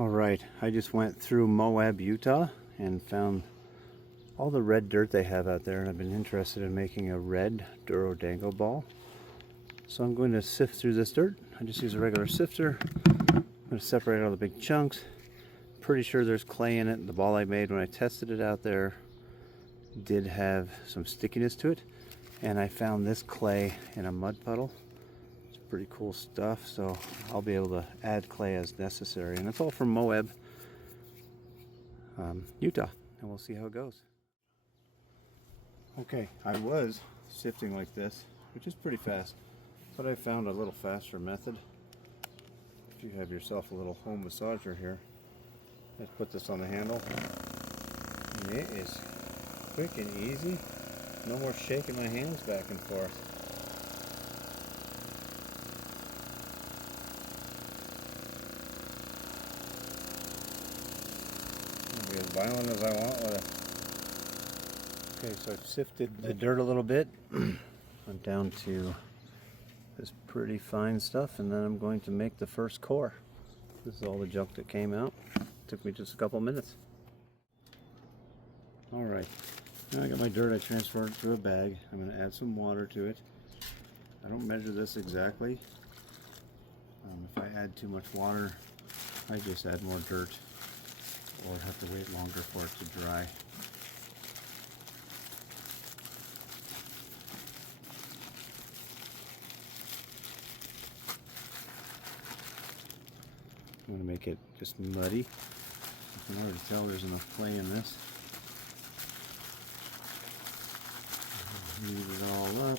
Alright, I just went through Moab, Utah and found all the red dirt they have out there, and I've been interested in making a red Dorodango ball. So I'm going to sift through this dirt. I just use a regular sifter. I'm going to separate all the big chunks. Pretty sure there's clay in it. The ball I made when I tested it out there did have some stickiness to it, and I found this clay in a mud puddle. Pretty cool stuff, so I'll be able to add clay as necessary, and it's all from Moab, Utah, and we'll see how it goes. Okay, I was sifting like this, which is pretty fast, but I found a little faster method. If you have yourself a little home massager here, let's put this on the handle. And it is quick and easy. No more shaking my hands back and forth. Be as violent as I want with it. Okay, so I've sifted the dirt a little bit. I'm down to this pretty fine stuff, and then I'm going to make the first core. This is all the junk that came out. It took me just a couple minutes. Alright, now I got my dirt. I transferred it to a bag. I'm going to add some water to it. I don't measure this exactly. If I add too much water, I just add more dirt, or have to wait longer for it to dry. I'm going to make it just muddy. You can already tell there's enough clay in this. Heat it all up.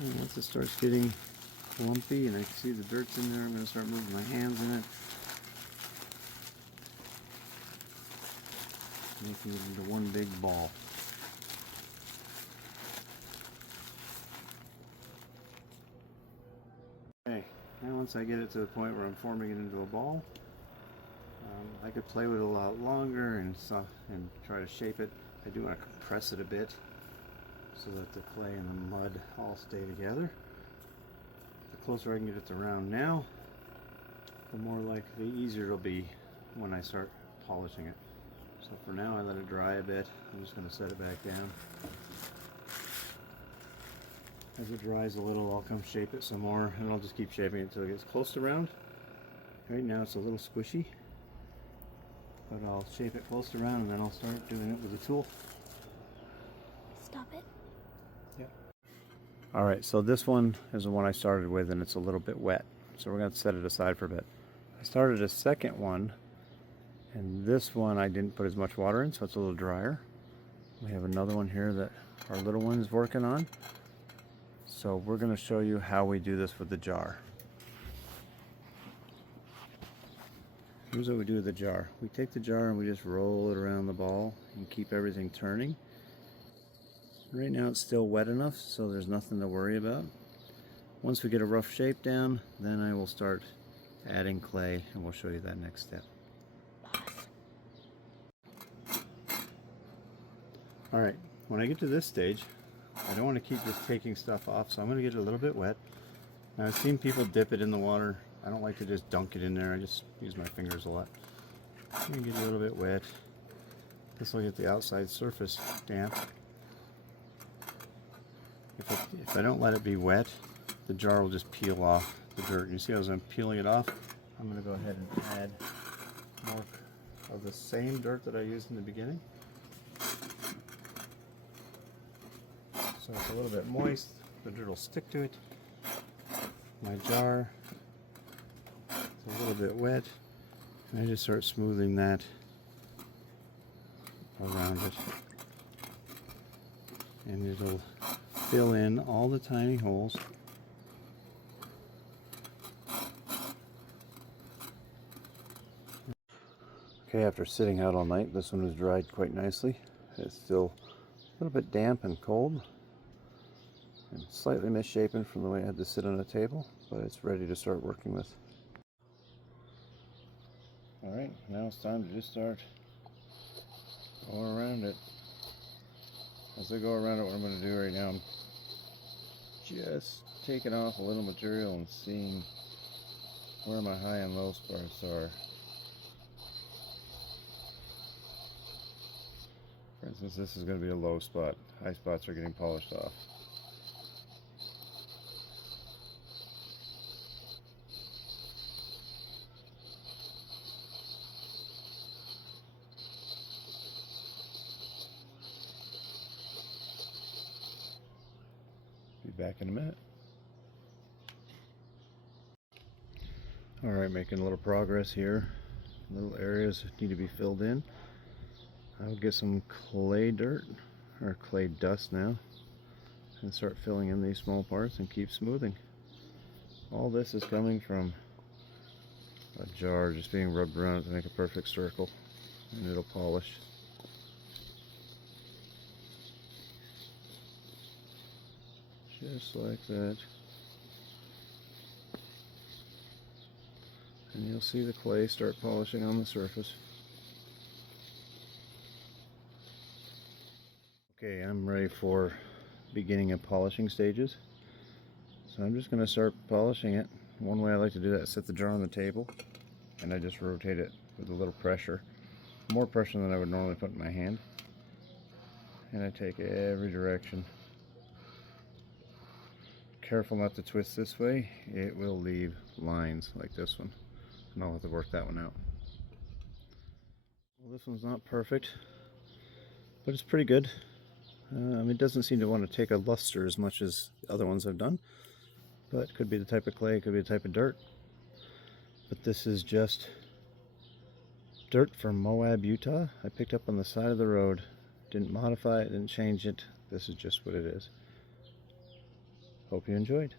And once it starts getting lumpy and I can see the dirt's in there, I'm going to start moving my hands in it, making it into one big ball. Okay, now once I get it to the point where I'm forming it into a ball, I could play with it a lot longer and try to shape it. I do want to compress it a bit so that the clay and the mud all stay together. The closer I can get it to round now, the more likely easier it'll be when I start polishing it. So for now I let it dry a bit. I'm just going to set it back down. As it dries a little, I'll come shape it some more, and I'll just keep shaping it until it gets close to round. Right now it's a little squishy, but I'll shape it close to round and then I'll start doing it with a tool. Stop it. Yep. Alright, so this one is the one I started with, and it's a little bit wet. So we're going to set it aside for a bit. I started a second one, and this one I didn't put as much water in, so it's a little drier. We have another one here that our little one is working on. So we're going to show you how we do this with the jar. Here's what we do with the jar. We take the jar and we just roll it around the ball and keep everything turning. Right now it's still wet enough, so there's nothing to worry about. Once we get a rough shape down, then I will start adding clay, and we'll show you that next step. Alright, when I get to this stage, I don't want to keep just taking stuff off, so I'm going to get it a little bit wet. Now I've seen people dip it in the water. I don't like to just dunk it in there. I just use my fingers a lot. I'm going to get it a little bit wet. This will get the outside surface damp. If I don't let it be wet, the jar will just peel off the dirt. You see as I'm peeling it off, I'm going to go ahead and add more of the same dirt that I used in the beginning. So it's a little bit moist, the dirt will stick to it. My jar is a little bit wet, and I just start smoothing that around it. And it'll fill in all the tiny holes. Okay, after sitting out all night, this one was dried quite nicely. It's still a little bit damp and cold, and slightly misshapen from the way I had to sit on a table, but it's ready to start working with. Alright, now it's time to just start going around it. As I go around it, what I'm going to do right now, I'm just taking off a little material and seeing where my high and low spots are. For instance, this is going to be a low spot. High spots are getting polished off. Be back in a minute. Alright, making a little progress here. Little areas need to be filled in. I would get some clay dirt, or clay dust now, and start filling in these small parts and keep smoothing. All this is coming from a jar just being rubbed around to make a perfect circle, and it'll polish. Just like that. And you'll see the clay start polishing on the surface. Okay, I'm ready for beginning of polishing stages. So I'm just going to start polishing it. One way I like to do that is set the jar on the table, and I just rotate it with a little pressure. More pressure than I would normally put in my hand. And I take every direction. Careful not to twist this way, it will leave lines like this one. And I'll have to work that one out. Well, this one's not perfect, but it's pretty good. It doesn't seem to want to take a luster as much as the other ones I've done, but it could be the type of clay, it could be the type of dirt. But this is just dirt from Moab, Utah. I picked up on the side of the road. Didn't modify it, didn't change it. This is just what it is. Hope you enjoyed.